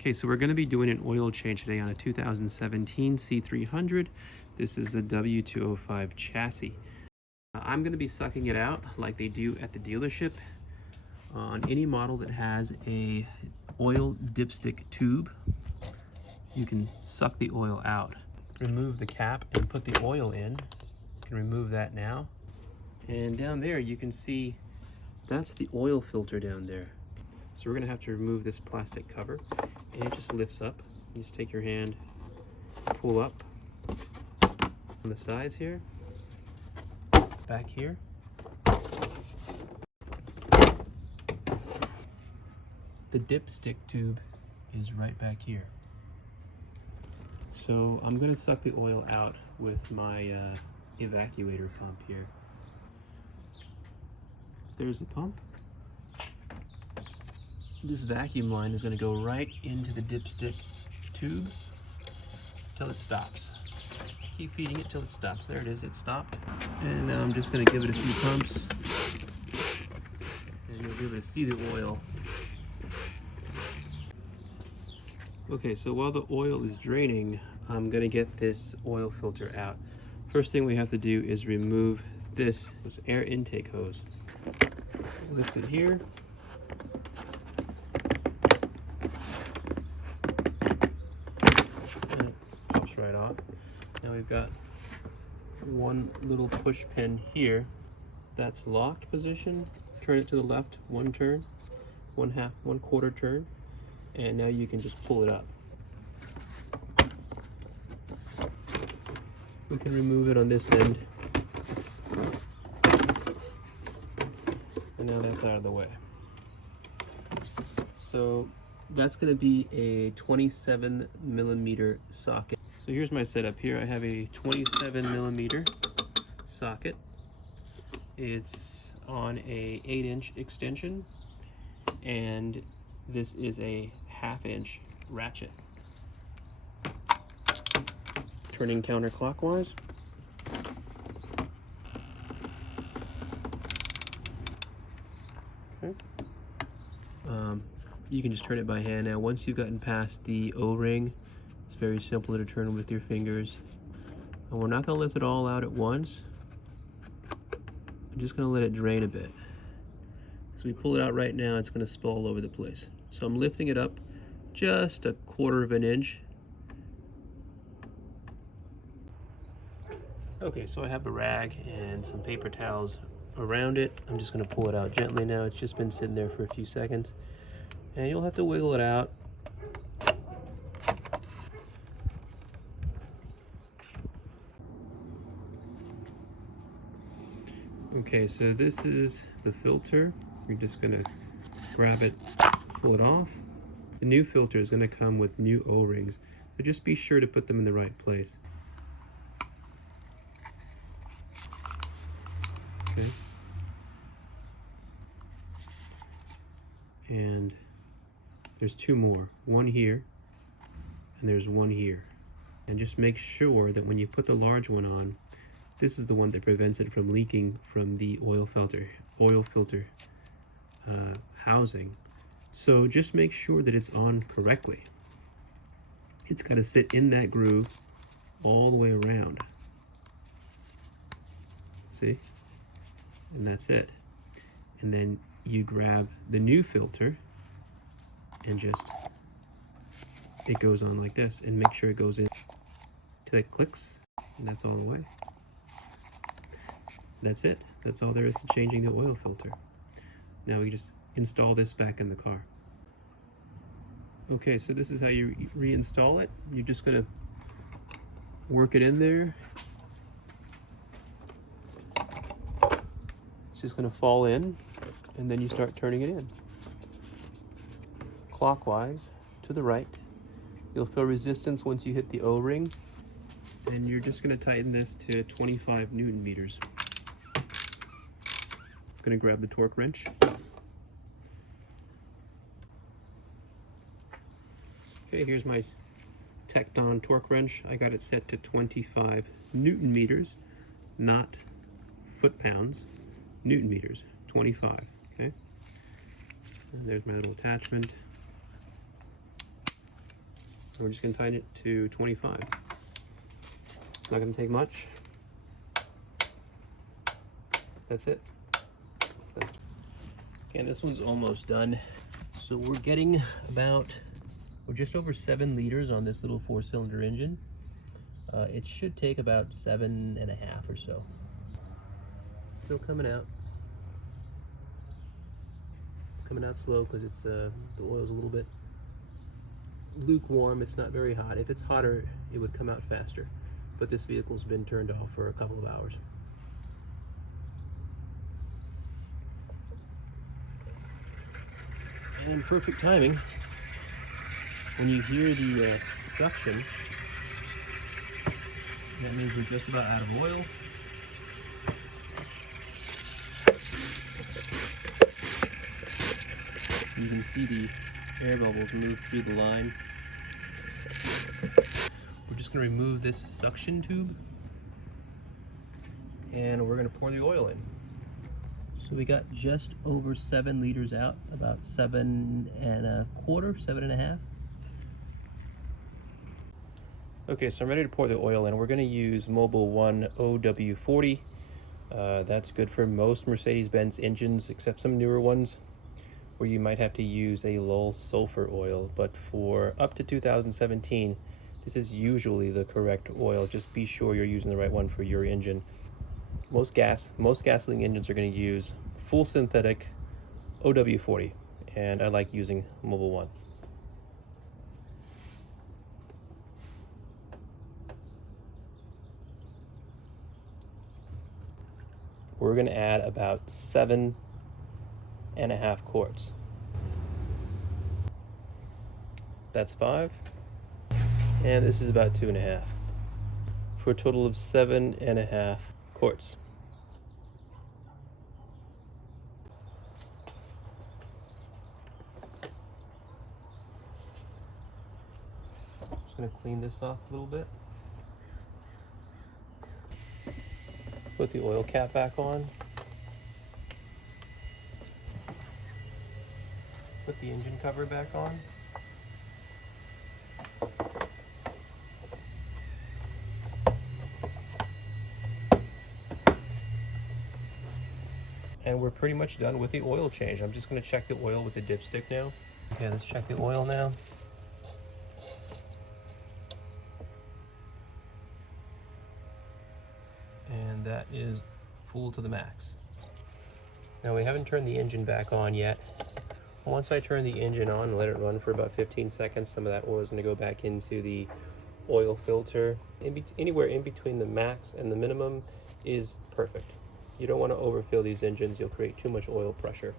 Okay, so we're going to be doing an oil change today on a 2017 C300. This is the W205 chassis. I'm going to be sucking it out like they do at the dealership on any model that has a oil dipstick tube. You can suck the oil out. Remove the cap and put the oil in. You can remove that now. And down there you can see that's the oil filter down there. So we're going to have to remove this plastic cover, and it just lifts up. You just take your hand, pull up on the sides here, back here. The dipstick tube is right back here. So I'm going to suck the oil out with my evacuator pump here. There's the pump. This vacuum line is going to go right into the dipstick tube till it stops. Keep feeding it till it stops. There it is, it stopped. And now I'm just going to give it a few pumps, and you'll be able to see the oil. Okay, so while the oil is draining, I'm going to get this oil filter out. First thing we have to do is remove this air intake hose. Lift it here. And it pops right off. Now we've got one little push pin here. That's locked position. Turn it to the left, one turn, one quarter turn, and now you can just pull it up. We can remove it on this end. And now that's out of the way. So that's going to be a 27mm socket. So here's my setup. Here I have a 27mm socket. It's on a 8-inch extension, and this is a 1/2 inch ratchet. Turning counterclockwise. Okay. You can just turn it by hand. Now once you've gotten past the O-ring, it's very simple to turn with your fingers. And we're not going to lift it all out at once. I'm just going to let it drain a bit. So we pull it out right now, it's going to spill all over the place. So I'm lifting it up just a 1/4 inch. Okay, so I have a rag and some paper towels around it. I'm just going to pull it out gently now. It's just been sitting there for a few seconds. And you'll have to wiggle it out. Okay, so this is the filter. You're just going to grab it, pull it off. The new filter is going to come with new O-rings, so just be sure to put them in the right place. Okay. And there's two more, one here and there's one here. And just make sure that when you put the large one on, this is the one that prevents it from leaking from the oil filter housing. So just make sure that it's on correctly. It's got to sit in that groove all the way around. See? And that's it. And then you grab the new filter and just, it goes on like this, and make sure it goes in till it clicks, and that's all the way. That's it. That's all there is to changing the oil filter. Now we just install this back in the car. Okay, so this is how you reinstall it. You're just gonna work it in there. It's just going to fall in, and then you start turning it in clockwise to the right. You'll feel resistance once you hit the O-ring, and you're just going to tighten this to 25 Newton meters. I'm going to grab the torque wrench. Okay, here's my Tecton torque wrench. I got it set to 25 Newton meters, not foot-pounds. Newton meters, 25, okay? And there's my little attachment. We're just going to tighten it to 25. It's not going to take much. That's it. Okay, this one's almost done. So we're getting we're just over 7 liters on this little 4-cylinder engine. It should take about 7.5 or so. Still coming out. Coming out slow because it's the oil's a little bit lukewarm. It's not very hot. If it's hotter, it would come out faster. But this vehicle's been turned off for a couple of hours. And perfect timing. When you hear the suction, that means we're just about out of oil. You can see the air bubbles move through the line. We're just going to remove this suction tube and we're going to pour the oil in. So we got just over 7 liters out, about 7.25, 7.5. Okay, so I'm ready to pour the oil in. We're going to use Mobil 1 W205. That's good for most Mercedes Benz engines except some newer ones where you might have to use a low sulfur oil, but for up to 2017 this is usually the correct oil. Just be sure you're using the right one for your engine. Most gasoline engines are going to use full synthetic OW40, and I like using Mobil 1. We're going to add about 7.5 quarts. That's 5, and this is about 2.5, for a total of 7.5 quarts. Just going to clean this off a little bit. Put the oil cap back on. Put the engine cover back on. And we're pretty much done with the oil change. I'm just going to check the oil with the dipstick now. Okay, let's check the oil now. And that is full to the max. Now we haven't turned the engine back on yet. Once I turn the engine on and let it run for about 15 seconds, some of that oil is going to go back into the oil filter. Anywhere in between the max and the minimum is perfect. You don't want to overfill these engines. You'll create too much oil pressure.